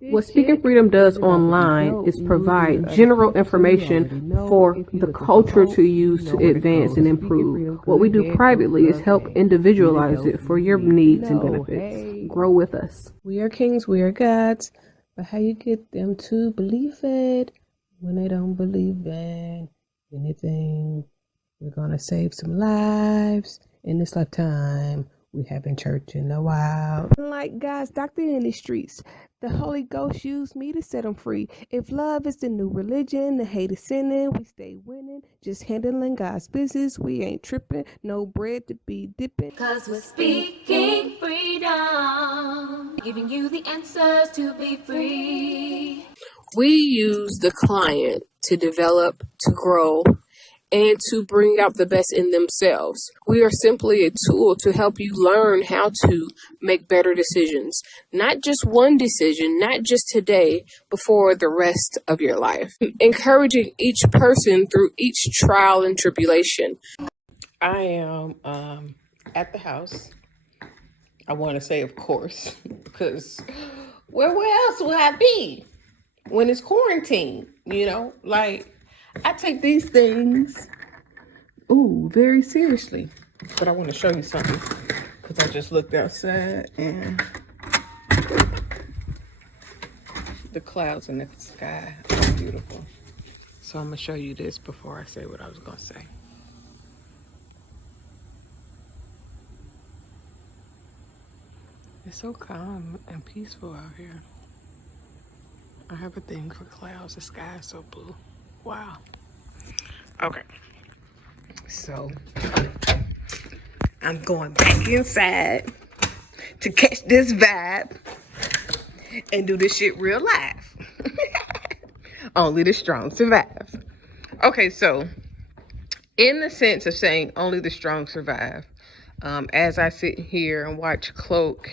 What Speaking Freedom does online is provide general information for the culture to use to advance and improve. What we do privately is help individualize it for your needs and benefits. Grow with us. We are kings, we are gods, but how you get them to believe it when they don't believe in anything? We're gonna save some lives in this lifetime. We haven't church in a while. Like God's doctor in the streets, the Holy Ghost used me to set them free. If love is the new religion, the hate is sinning, we stay winning. Just handling God's business, we ain't tripping. No bread to be dipping. Cause we're speaking freedom, giving you the answers to be free. We use the client to develop, to grow, and to bring out the best in themselves. We are simply a tool to help you learn how to make better decisions. Not just one decision, not just today, but for the rest of your life. Encouraging each person through each trial and tribulation. I am at the house. I want to say, of course, because where else would I be when it's quarantine? You know, like I take these things, very seriously. But I want to show you something because I just looked outside and the clouds in the sky are beautiful. So I'm gonna show you this before I say what I was gonna say. It's so calm and peaceful out here. I have a thing for clouds. The sky is so blue. Wow. Okay. So I'm going back inside to catch this vibe and do this shit real live. Only the strong survive. Okay, so in the sense of saying only the strong survive, as I sit here and watch Cloak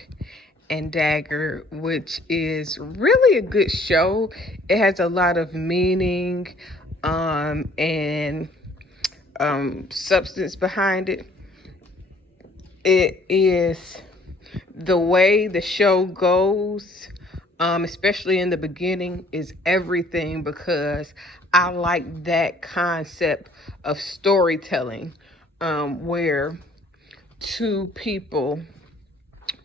and Dagger, which is really a good show. It has a lot of meaning and substance behind it. It is the way the show goes, especially in the beginning, is everything because I like that concept of storytelling, where two people,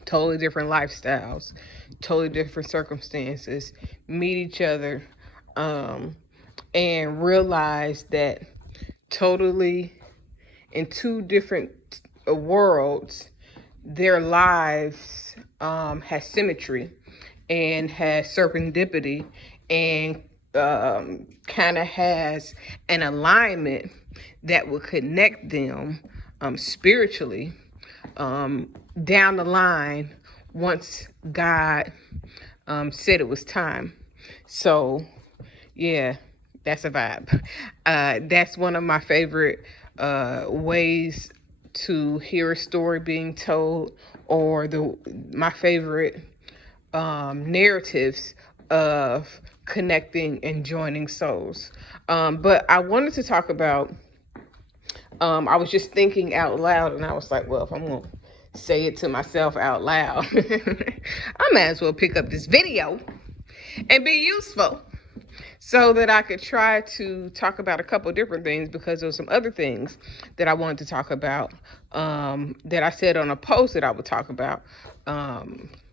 totally different lifestyles, totally different circumstances, meet each other and realize that totally in two different worlds, their lives has symmetry and has serendipity and kind of has an alignment that will connect them spiritually down the line once God said it was time. So yeah, that's a vibe. That's one of my favorite ways to hear a story being told, or my favorite narratives of connecting and joining souls. But I wanted to talk about, I was just thinking out loud and I was like, well, if I'm going to say it to myself out loud, I might as well pick up this video and be useful so that I could try to talk about a couple different things, because there were some other things that I wanted to talk about that I said on a post that I would talk about.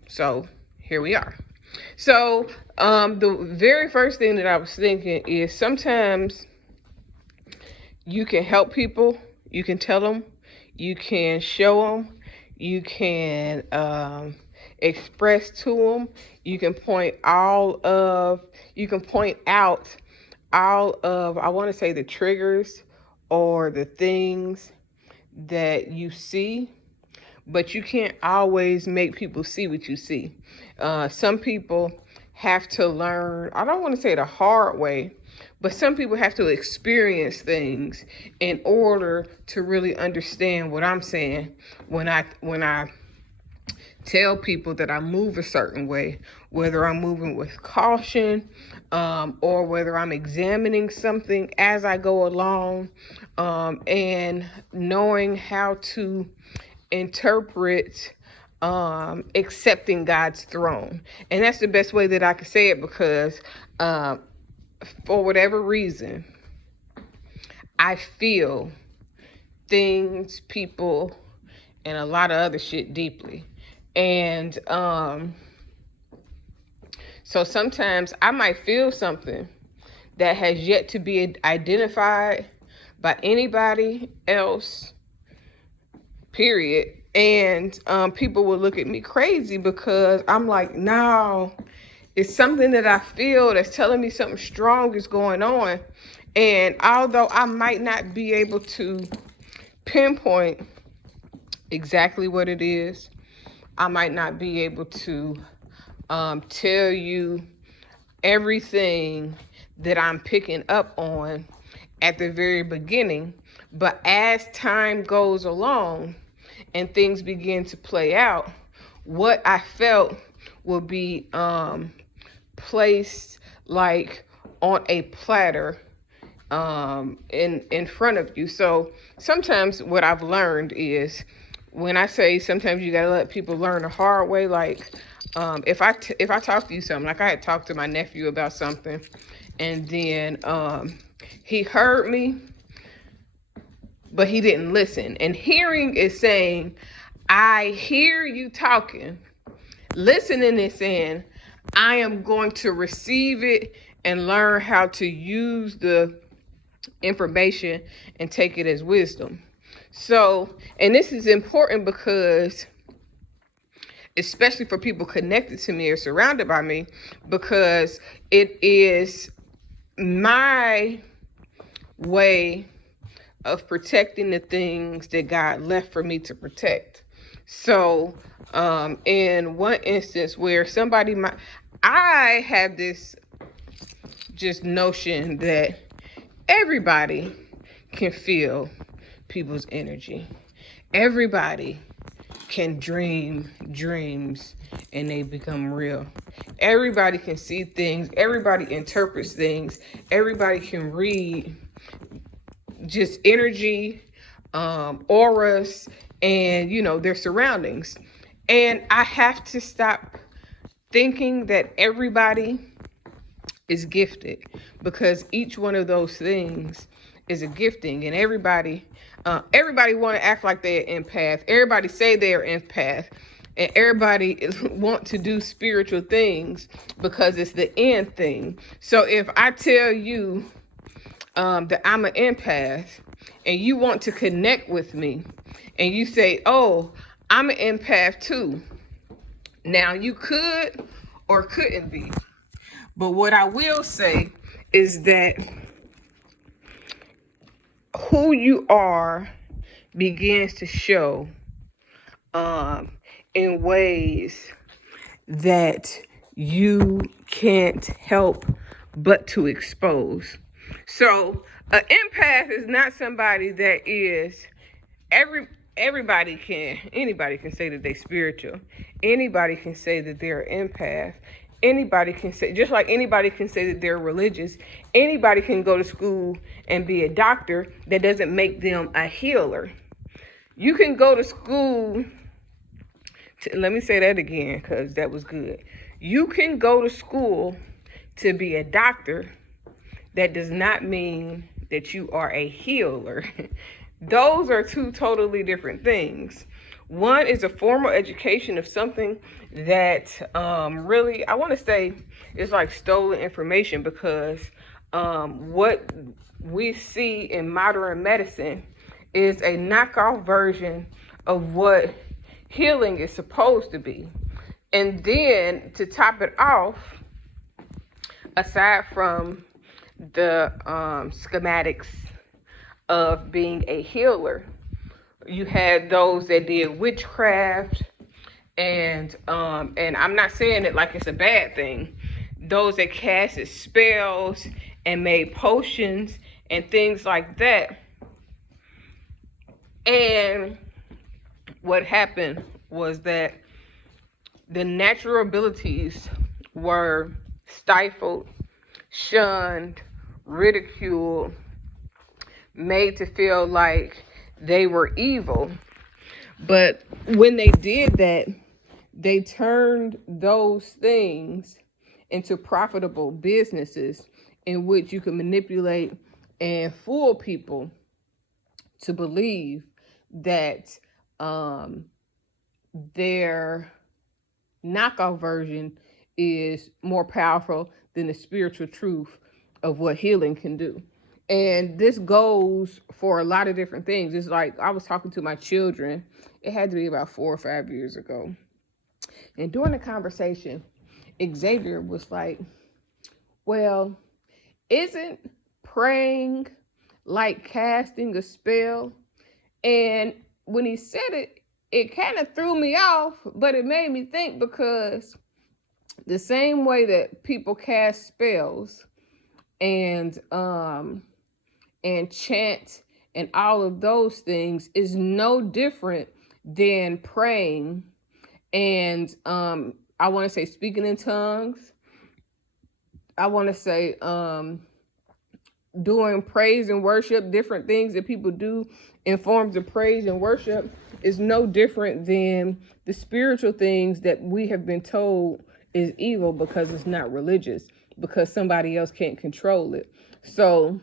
So here we are. So the very first thing that I was thinking is sometimes you can help people, you can tell them, you can show them, you can express to them, you can point out all of, I want to say, the triggers or the things that you see, but you can't always make people see what you see. Some people have to learn, I don't want to say the hard way, but some people have to experience things in order to really understand what I'm saying when I tell people that I move a certain way, whether I'm moving with caution or whether I'm examining something as I go along, and knowing how to interpret accepting God's throne. And that's the best way that I can say it, because for whatever reason, I feel things, people, and a lot of other shit deeply. And so sometimes I might feel something that has yet to be identified by anybody else, period. And people will look at me crazy because I'm like, no, it's something that I feel that's telling me something strong is going on. And although I might not be able to pinpoint exactly what it is, I might not be able to tell you everything that I'm picking up on at the very beginning. But as time goes along and things begin to play out, what I felt will be placed like on a platter in front of you. So sometimes what I've learned is, when I say sometimes you gotta let people learn the hard way, like if I talk to you something, like I had talked to my nephew about something, and then he heard me, but he didn't listen. And hearing is saying, I hear you talking. Listening is saying, I am going to receive it and learn how to use the information and take it as wisdom. So, and this is important because, especially for people connected to me or surrounded by me, because it is my way of protecting the things that God left for me to protect. So, in one instance where I have this just notion that everybody can feel people's energy. Everybody can dream dreams and they become real. Everybody can see things. Everybody interprets things. Everybody can read just energy, auras, and their surroundings. And I have to stop thinking that everybody is gifted, because each one of those things is a gifting. And everybody want to act like they're an empath. Everybody say they're an empath, and everybody want to do spiritual things because it's the end thing. So if I tell you that I'm an empath and you want to connect with me and you say, oh, I'm an empath too. Now you could or couldn't be. But what I will say is that who you are begins to show in ways that you can't help but to expose. So an empath is not somebody that is anybody can say that they're spiritual. Anybody can say that they're an empath. Anybody can say, just like anybody can say that they're religious, anybody can go to school and be a doctor. That doesn't make them a healer. You can go to school let me say that again, because that was good. You can go to school to be a doctor. That does not mean that you are a healer. Those are two totally different things. One is a formal education of something that really, I want to say, is like stolen information, because what we see in modern medicine is a knockoff version of what healing is supposed to be. And then to top it off, aside from the schematics of being a healer, you had those that did witchcraft, and I'm not saying it like it's a bad thing. Those that casted spells and made potions and things like that. And what happened was that the natural abilities were stifled, shunned, ridiculed, made to feel like they were evil. But when they did that, they turned those things into profitable businesses in which you can manipulate and fool people to believe that their knockoff version is more powerful than the spiritual truth of what healing can do. And this goes for a lot of different things. It's like I was talking to my children. It had to be about 4 or 5 years ago. And during the conversation, Xavier was like, well, isn't praying like casting a spell? And when he said it, it kind of threw me off, but it made me think, because the same way that people cast spells and chant and all of those things is no different than praying and I want to say speaking in tongues. I want to say doing praise and worship, different things that people do in forms of praise and worship is no different than the spiritual things that we have been told is evil because it's not religious, because somebody else can't control it. So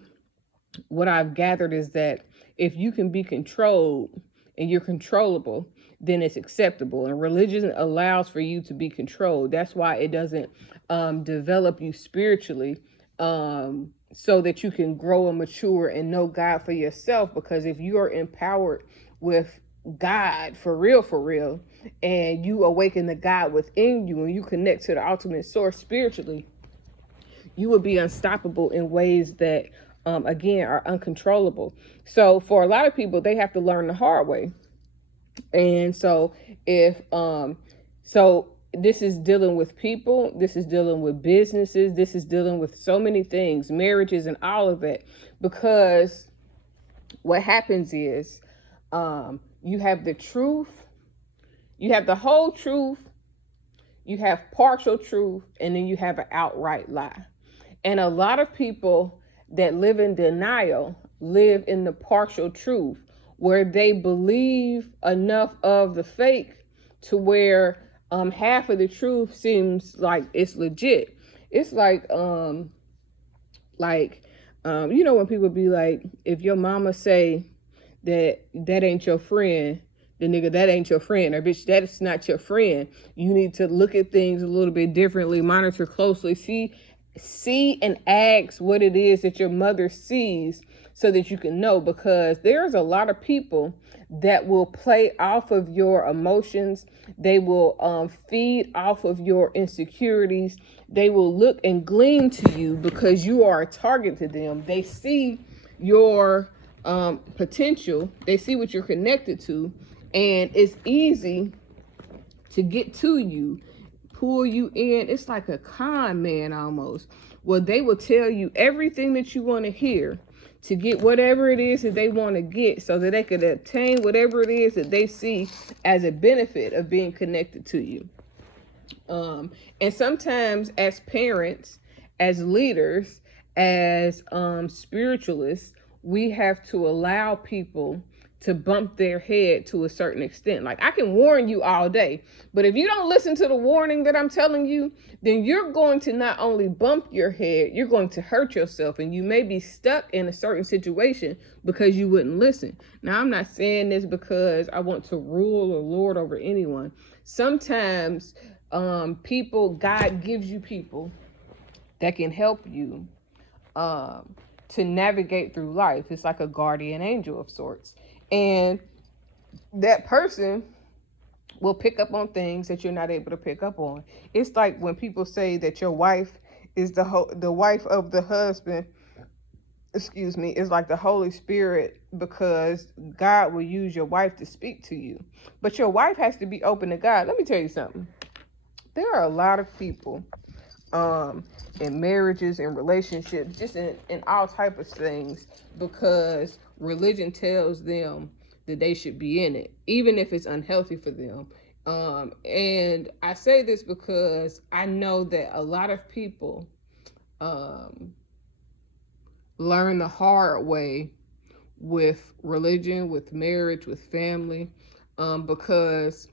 what I've gathered is that if you can be controlled and you're controllable, then it's acceptable. And religion allows for you to be controlled. That's why it doesn't develop you spiritually so that you can grow and mature and know God for yourself. Because if you are empowered with God for real, and you awaken the God within you and you connect to the ultimate source spiritually, you will be unstoppable in ways that, again, are uncontrollable. So for a lot of people, they have to learn the hard way. And so so this is dealing with people, this is dealing with businesses, this is dealing with so many things, marriages and all of it, because what happens is you have the truth, you have the whole truth, you have partial truth, and then you have an outright lie. And a lot of people that live in denial live in the partial truth, where they believe enough of the fake to where half of the truth seems like it's legit. It's like you know, when people be like, if your mama say that ain't your friend, then nigga, that ain't your friend, or bitch, that's not your friend. You need to look at things a little bit differently, monitor closely, see and ask what it is that your mother sees, so that you can know, because there's a lot of people that will play off of your emotions. They will feed off of your insecurities. They will look and glean to you because you are a target to them. They see your potential. They see what you're connected to, and it's easy to get to you, pull you in. It's like a con man almost. Well, they will tell you everything that you want to hear to get whatever it is that they want to get, so that they could obtain whatever it is that they see as a benefit of being connected to you. And sometimes as parents, as leaders, as spiritualists, we have to allow people to bump their head to a certain extent. Like, I can warn you all day, but if you don't listen to the warning that I'm telling you, then you're going to not only bump your head, you're going to hurt yourself, and you may be stuck in a certain situation because you wouldn't listen. Now, I'm not saying this because I want to rule or lord over anyone. Sometimes God gives you people that can help you to navigate through life. It's like a guardian angel of sorts. And that person will pick up on things that you're not able to pick up on. It's like when people say that your wife is the wife of the husband, is like the Holy Spirit, because God will use your wife to speak to you. But your wife has to be open to God. Let me tell you something. There are a lot of people in marriages and relationships, just in all type of things, because religion tells them that they should be in it, even if it's unhealthy for them. And I say this because I know that a lot of people learn the hard way with religion, with marriage, with family, because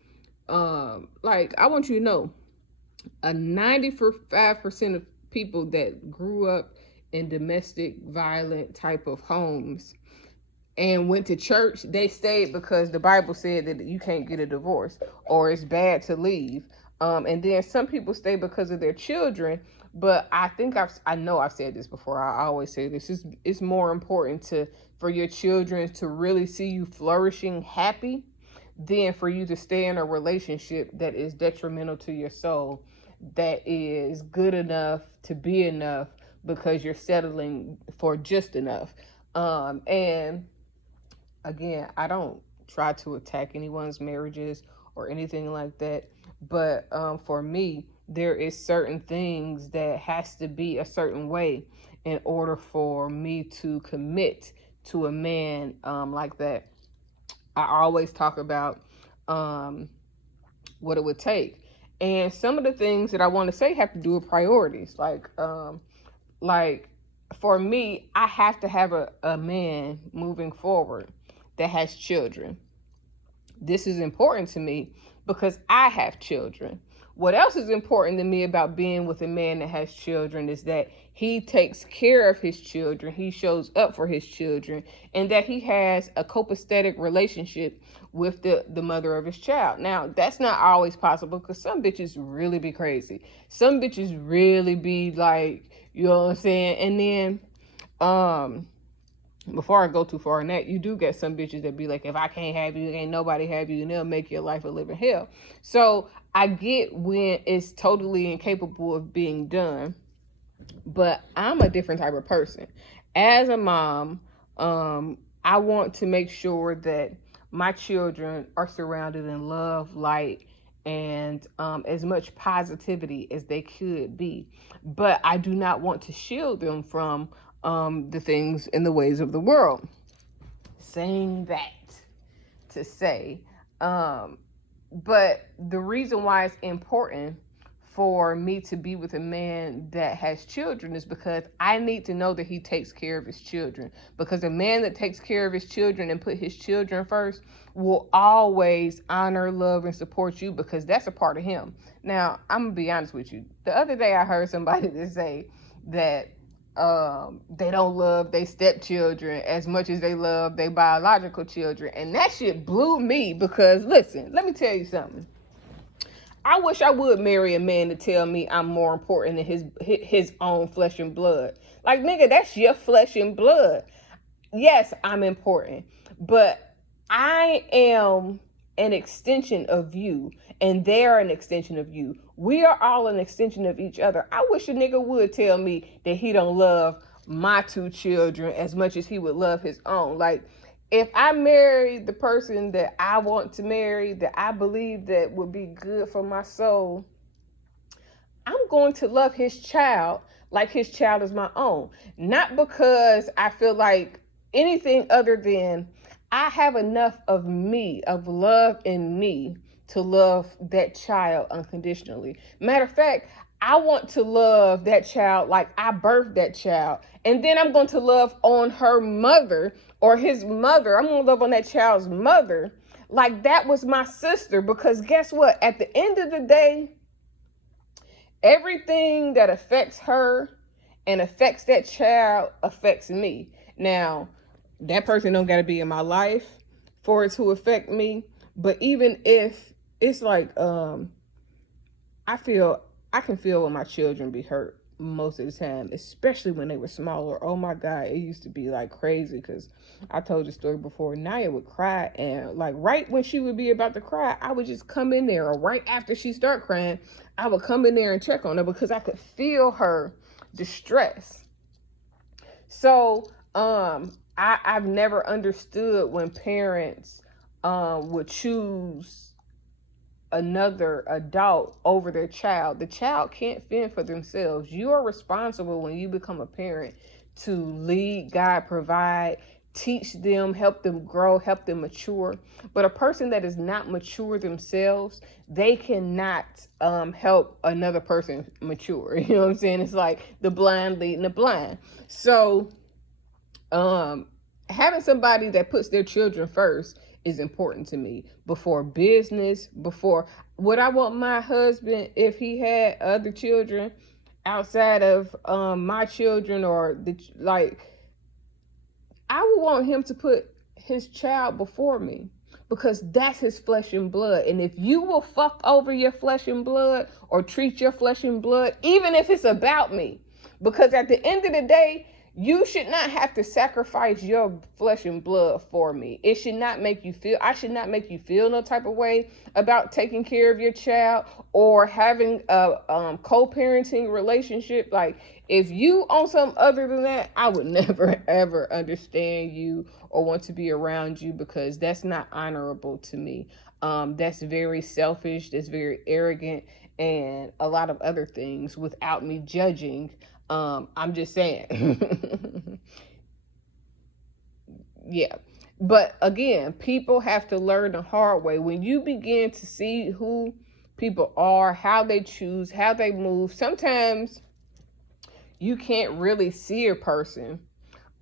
like, I want you to know, 95% of people that grew up in domestic violent type of homes and went to church, they stayed because the Bible said that you can't get a divorce or it's bad to leave. And then some people stay because of their children. But I think I know I've said this before. I always say this. It's more important for your children to really see you flourishing happy than for you to stay in a relationship that is detrimental to your soul, that is good enough to be enough because you're settling for just enough. And again, I don't try to attack anyone's marriages or anything like that, but for me, there is certain things that has to be a certain way in order for me to commit to a man like that. I always talk about what it would take, and some of the things that I want to say have to do with priorities. Like for me, I have to have a man moving forward that has children. This is important to me because I have children. What else is important to me about being with a man that has children is that he takes care of his children, he shows up for his children, and that he has a copacetic relationship with the mother of his child. Now, that's not always possible because some bitches really be crazy. Some bitches really be like, you know what I'm saying? And then, before I go too far in that, you do get some bitches that be like, if I can't have you, ain't nobody have you, and they'll make your life a living hell. So I get when it's totally incapable of being done, but I'm a different type of person. As a mom, I want to make sure that my children are surrounded in love, light, and as much positivity as they could be. But I do not want to shield them from the things and the ways of the world. Saying that to say, but the reason why it's important for me to be with a man that has children is because I need to know that he takes care of his children. Because a man that takes care of his children and put his children first will always honor, love, and support you because that's a part of him. Now, I'm going to be honest with you. The other day I heard somebody that say that they don't love their stepchildren as much as they love their biological children. And that shit blew me because, listen, let me tell you something. I wish I would marry a man to tell me I'm more important than his own flesh and blood. Like, nigga, that's your flesh and blood. Yes, I'm important, but I am an extension of you, and they're an extension of you. We are all an extension of each other. I wish a nigga would tell me that he don't love my two children as much as he would love his own. Like, if I marry the person that I want to marry, that I believe that would be good for my soul, I'm going to love his child like his child is my own. Not because I feel like anything other than I have enough of me, of love in me, to love that child unconditionally. Matter of fact, I want to love that child like I birthed that child. And then I'm going to love on her mother or his mother. I'm going to love on that child's mother like that was my sister. Because guess what? At the end of the day, everything that affects her and affects that child affects me. Now, that person don't got to be in my life for it to affect me. But even if it's like, I can feel when my children be hurt most of the time, especially when they were smaller. Oh my God, it used to be like crazy because I told the story before. Naya would cry, and like right when she would be about to cry, I would just come in there, or right after she start crying, I would come in there and check on her because I could feel her distress. So I've never understood when parents would choose another adult over their child. The child can't fend for themselves. You are responsible when you become a parent to lead, guide, provide, teach them, help them grow, help them mature. But a person that is not mature themselves, they cannot help another person mature. You know what I'm saying? It's like the blind leading the blind. So having somebody that puts their children first is important to me before business, before would I want my husband, if he had other children outside of my children, or I would want him to put his child before me, because that's his flesh and blood. And if you will fuck over your flesh and blood or treat your flesh and blood, even if it's about me, because at the end of the day, you should not have to sacrifice your flesh and blood for me. It should not make you feel, I should not make you feel no type of way about taking care of your child or having a co-parenting relationship. Like, if you on something other than that, I would never, ever understand you or want to be around you, because that's not honorable to me. That's very selfish. That's very arrogant, and a lot of other things without me judging. I'm just saying. Yeah. But again, people have to learn the hard way. When you begin to see who people are, how they choose, how they move, sometimes you can't really see a person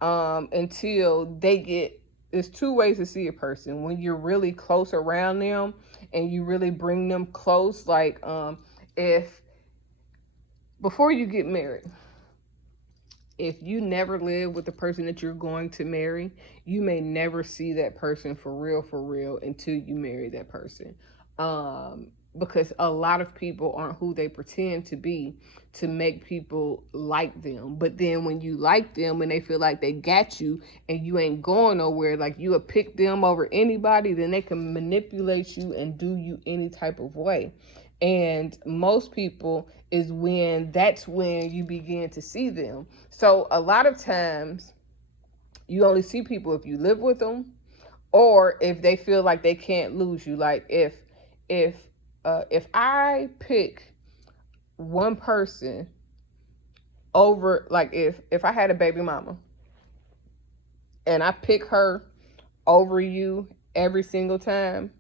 until they get, there's two ways to see a person. When you're really close around them and you really bring them close, like if before you get married, if you never live with the person that you're going to marry, you may never see that person for real until you marry that person. Because a lot of people aren't who they pretend to be to make people like them. But then when you like them and they feel like they got you and you ain't going nowhere, like you would pick them over anybody, then they can manipulate you and do you any type of way. And most people that's when you begin to see them. So a lot of times you only see people if you live with them, or if they feel like they can't lose you. Like if I pick one person over, like if I had a baby mama and I pick her over you every single time,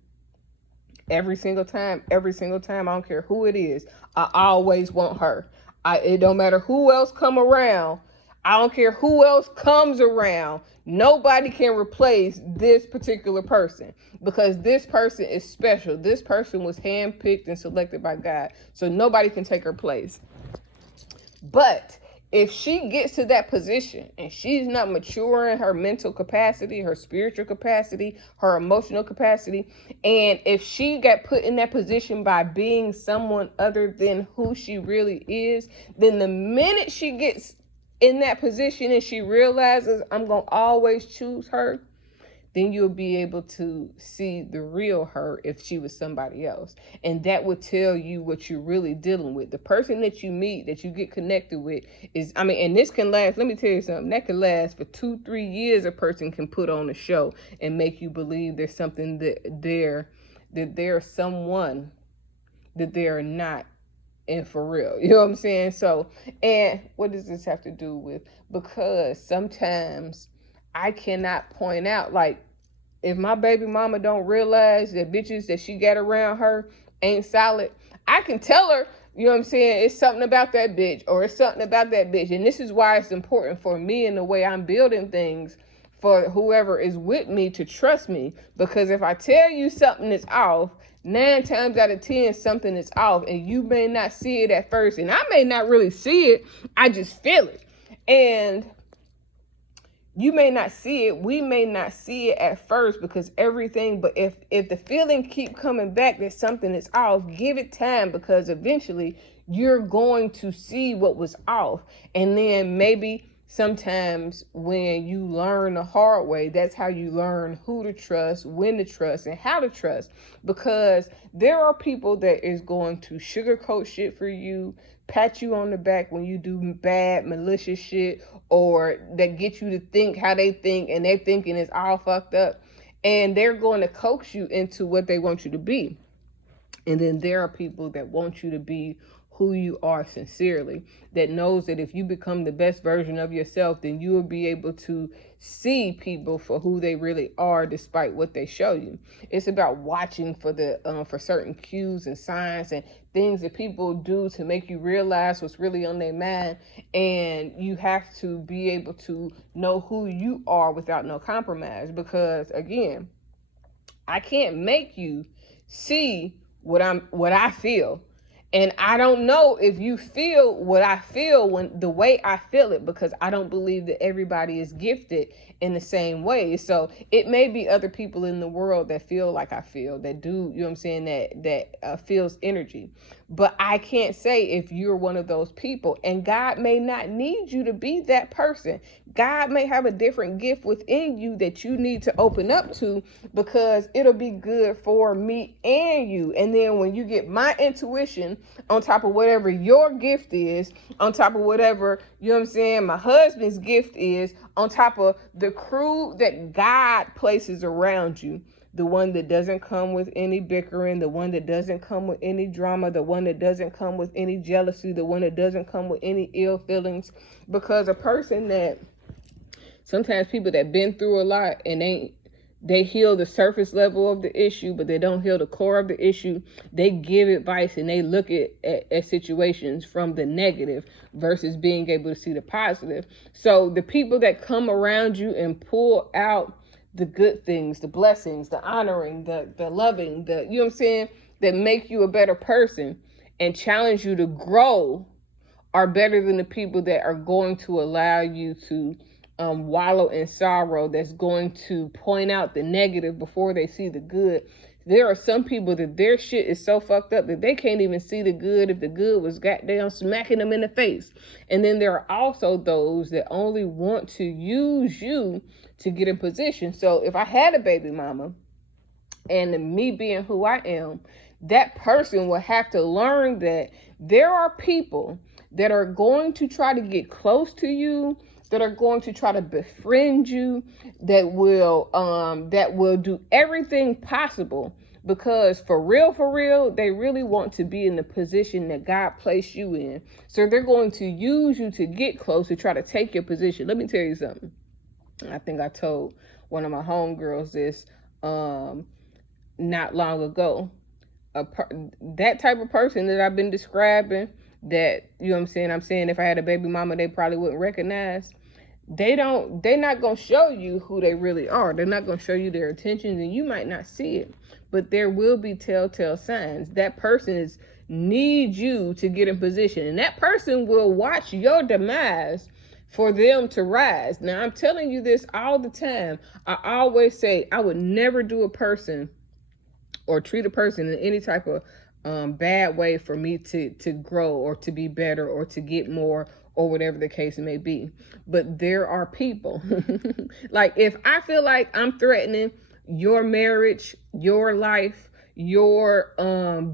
I don't care who it is, I always want her. It don't matter who else come around. I don't care who else comes around. Nobody can replace this particular person, because this person is special. This person was handpicked and selected by God. So nobody can take her place. But if she gets to that position and she's not mature in her mental capacity, her spiritual capacity, her emotional capacity, and if she got put in that position by being someone other than who she really is, then the minute she gets in that position and she realizes I'm going to always choose her, then you'll be able to see the real her if she was somebody else. And that would tell you what you're really dealing with. The person that you meet, that you get connected with is, and this can last, let me tell you something, that can last for 2-3 years. A person can put on a show and make you believe there's something that they're someone that they're not. And for real, you know what I'm saying? So, and what does this have to do with? Because sometimes I cannot point out, like, if my baby mama don't realize that bitches that she got around her ain't solid, I can tell her, you know what I'm saying, it's something about that bitch, or it's something about that bitch. And this is why it's important for me in the way I'm building things for whoever is with me to trust me. Because if I tell you something is off, 9 times out of 10, something is off, and you may not see it at first, and I may not really see it, I just feel it. And you may not see it, we may not see it at first, because everything, but if the feeling keep coming back that something is off, give it time, because eventually you're going to see what was off. And then maybe sometimes when you learn the hard way, that's how you learn who to trust, when to trust, and how to trust. Because there are people that is going to sugarcoat shit for you, pat you on the back when you do bad, malicious shit, or that get you to think how they think, and they're thinking it's all fucked up. And they're going to coax you into what they want you to be. And then there are people that want you to be who you are sincerely, that knows that if you become the best version of yourself, then you will be able to see people for who they really are, despite what they show you. It's about watching for for certain cues and signs and things that people do to make you realize what's really on their mind. And you have to be able to know who you are without no compromise, because again, I can't make you see what I feel. And I don't know if you feel what I feel when the way I feel it, because I don't believe that everybody is gifted in the same way. So it may be other people in the world that feel like I feel, that do, you know what I'm saying, that feels energy. But I can't say if you're one of those people, and God may not need you to be that person. God may have a different gift within you that you need to open up to, because it'll be good for me and you. And then when you get my intuition on top of whatever your gift is, on top of whatever, you know what I'm saying, my husband's gift is, on top of the crew that God places around you, the one that doesn't come with any bickering, the one that doesn't come with any drama, the one that doesn't come with any jealousy, the one that doesn't come with any ill feelings. Because a person that, sometimes people that been through a lot and they heal the surface level of the issue, but they don't heal the core of the issue. They give advice and they look at situations from the negative versus being able to see the positive. So the people that come around you and pull out the good things, the blessings, the honoring, the loving, the, you know what I'm saying, that make you a better person and challenge you to grow, are better than the people that are going to allow you to wallow in sorrow, that's going to point out the negative before they see the good. There are some people that their shit is so fucked up that they can't even see the good if the good was goddamn smacking them in the face. And then there are also those that only want to use you to get in position. So if I had a baby mama, and me being who I am, that person will have to learn that there are people that are going to try to get close to you, that are going to try to befriend you, that will do everything possible, because for real, they really want to be in the position that God placed you in. So they're going to use you to get close, to try to take your position. Let me tell you something. I think I told one of my homegirls this not long ago. That type of person that I've been describing, that, you know what I'm saying if I had a baby mama, they probably wouldn't recognize. They're not going to show you who they really are. They're not going to show you their intentions, and you might not see it, but there will be telltale signs. That person needs you to get in position, and that person will watch your demise for them to rise. Now, I'm telling you this all the time. I always say I would never do a person or treat a person in any type of bad way for me to grow or to be better or to get more or whatever the case may be. But there are people, like if I feel like I'm threatening your marriage, your life, your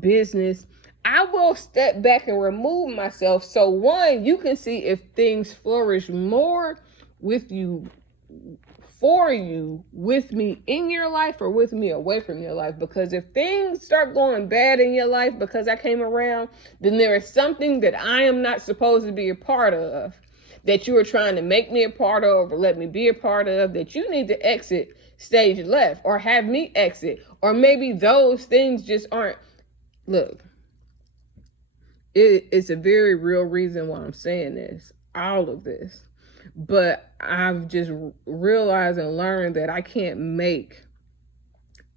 business, I will step back and remove myself. So one, you can see if things flourish more with you, for you, with me in your life or with me away from your life. Because if things start going bad in your life because I came around, then there is something that I am not supposed to be a part of, that you are trying to make me a part of or let me be a part of, that you need to exit stage left or have me exit. Or maybe those things just aren't. Look, it's a very real reason why I'm saying this, all of this. But I've just realized and learned that I can't make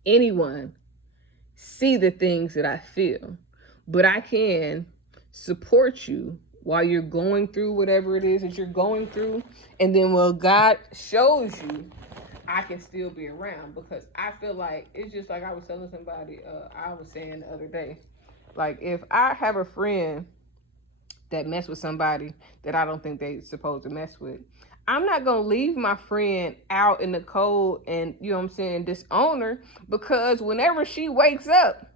anyone see the things that I feel. But I can support you while you're going through whatever it is that you're going through. And then when God shows you, I can still be around. Because I feel like, it's just like I was telling somebody, I was saying the other day, like if I have a friend that mess with somebody that I don't think they supposed to mess with, I'm not going to leave my friend out in the cold and, you know what I'm saying, disown her, because whenever she wakes up,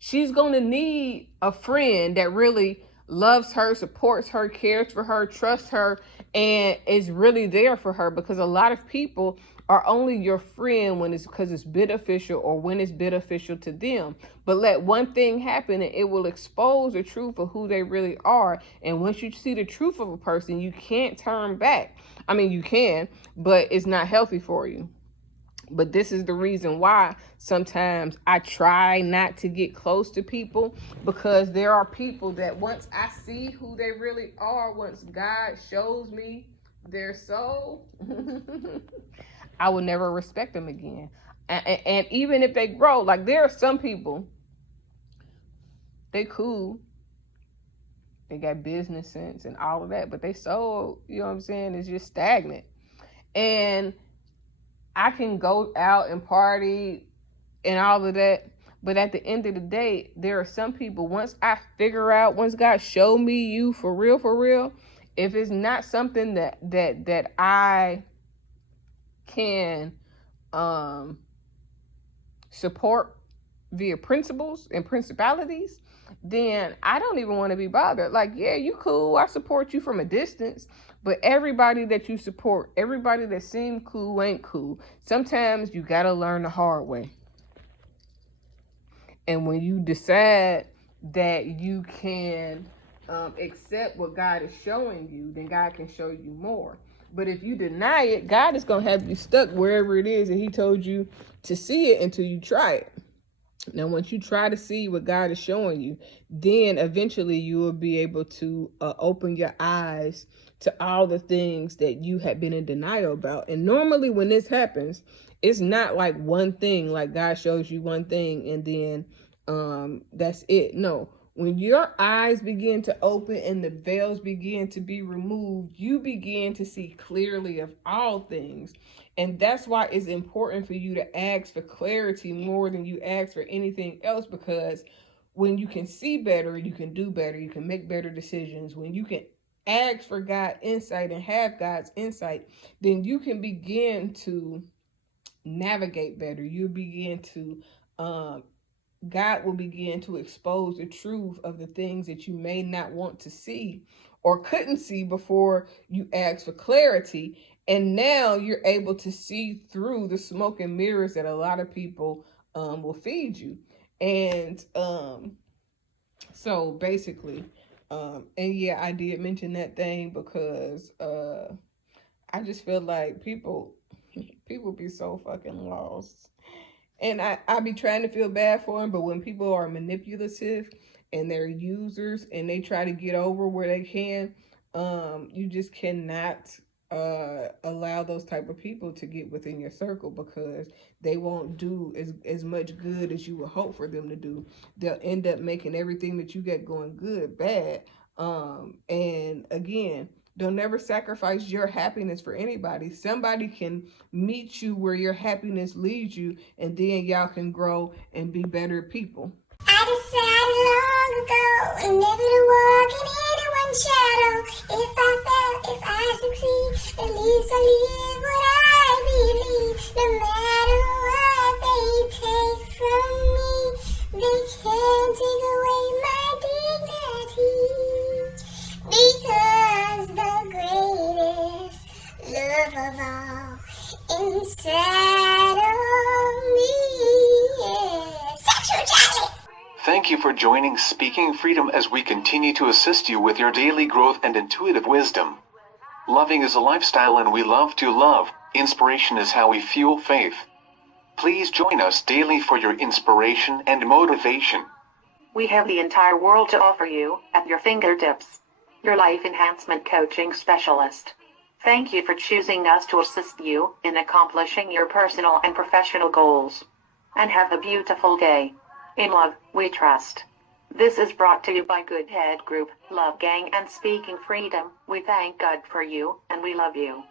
she's going to need a friend that really loves her, supports her, cares for her, trusts her, and is really there for her. Because a lot of people are only your friend when it's because it's beneficial or when it's beneficial to them. But let one thing happen and it will expose the truth of who they really are. And once you see the truth of a person, you can't turn back. I mean, you can, but it's not healthy for you. But this is the reason why sometimes I try not to get close to people, because there are people that once I see who they really are, once God shows me their soul, I will never respect them again. And even if they grow, like there are some people, they cool, they got business sense and all of that, but they soul, you know what I'm saying, is just stagnant. And I can go out and party and all of that, but at the end of the day, there are some people, once God showed me you for real, if it's not something that I can support via principles and principalities, then I don't even want to be bothered. Like, yeah, you cool, I support you from a distance, but everybody that you support, everybody that seems cool ain't cool. Sometimes you gotta learn the hard way. And when you decide that you can accept what God is showing you, then God can show you more. But if you deny it, God is going to have you stuck wherever it is that he told you to see it until you try it. Now, once you try to see what God is showing you, then eventually you will be able to open your eyes to all the things that you had been in denial about. And normally when this happens, it's not like one thing, like God shows you one thing and then that's it. No, when your eyes begin to open and the veils begin to be removed, you begin to see clearly of all things. And that's why it's important for you to ask for clarity more than you ask for anything else, because when you can see better, you can do better, you can make better decisions. When you can ask for God's insight and have God's insight, then you can begin to navigate better. You begin to God will begin to expose the truth of the things that you may not want to see or couldn't see before you asked for clarity. And now you're able to see through the smoke and mirrors that a lot of people will feed you. And so basically, and yeah, I did mention that thing because I just feel like people be so fucking lost. And I be trying to feel bad for them, but when people are manipulative and they're users and they try to get over where they can, you just cannot allow those type of people to get within your circle, because they won't do as much good as you would hope for them to do. They'll end up making everything that you get going good bad. And again, don't never sacrifice your happiness for anybody. Somebody can meet you where your happiness leads you, and then y'all can grow and be better people. I decided long ago never to walk in anyone's shadow. If I fail, if I succeed, at least I live what I believe. No matter what they take from me, they can't take away my dignity. Because the greatest love of all inside of me is sexuality. Thank you for joining Speaking Freedom as we continue to assist you with your daily growth and intuitive wisdom. Loving is a lifestyle and we love to love. Inspiration is how we fuel faith. Please join us daily for your inspiration and motivation. We have the entire world to offer you at your fingertips. Your life enhancement coaching specialist. Thank you for choosing us to assist you in accomplishing your personal and professional goals. And have a beautiful day. In love, we trust. This is brought to you by Good Head Group, Love Gang and Speaking Freedom. We thank God for you, and we love you.